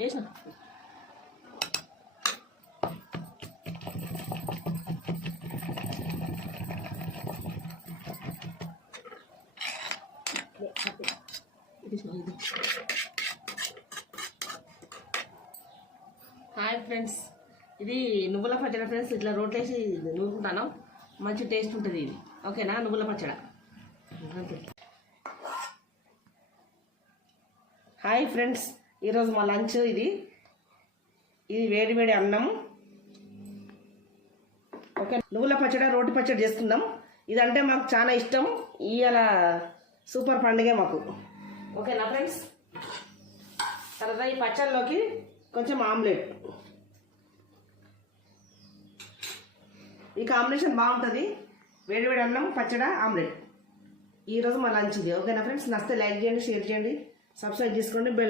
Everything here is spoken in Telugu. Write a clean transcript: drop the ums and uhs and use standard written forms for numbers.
చేసిన హాయ్ ఫ్రెండ్స్, ఇది నువ్వుల పచ్చడి ఫ్రెండ్స్. ఇట్లా రోట్లేసి నూరుకుంటాను, మంచి టేస్ట్ ఉంటుంది ఇది. ఓకేనా? నువ్వుల పచ్చడి. హాయ్ ఫ్రెండ్స్, ఈరోజు మా లంచ్ ఇది వేడి వేడి అన్నం. ఓకే, నువ్వుల పచ్చడి రోటి పచ్చడి చేసుకుందాం. ఇదంటే మాకు చాలా ఇష్టం. ఇవాళ సూపర్ పండుగ మాకు. ఓకేనా ఫ్రెండ్స్? తర్వాత ఈ పచ్చడిలోకి కొంచెం ఆమ్లెట్. ఈ కాంబినేషన్ బాగుంటుంది. వేడివేడి అన్నం, పచ్చడి, ఆమ్లెట్. ఈరోజు మా లంచ్ ఇది. ఓకేనా ఫ్రెండ్స్? నచ్చితే లైక్ చేయండి, షేర్ చేయండి, సబ్స్క్రైబ్ చేసుకోండి, బెల్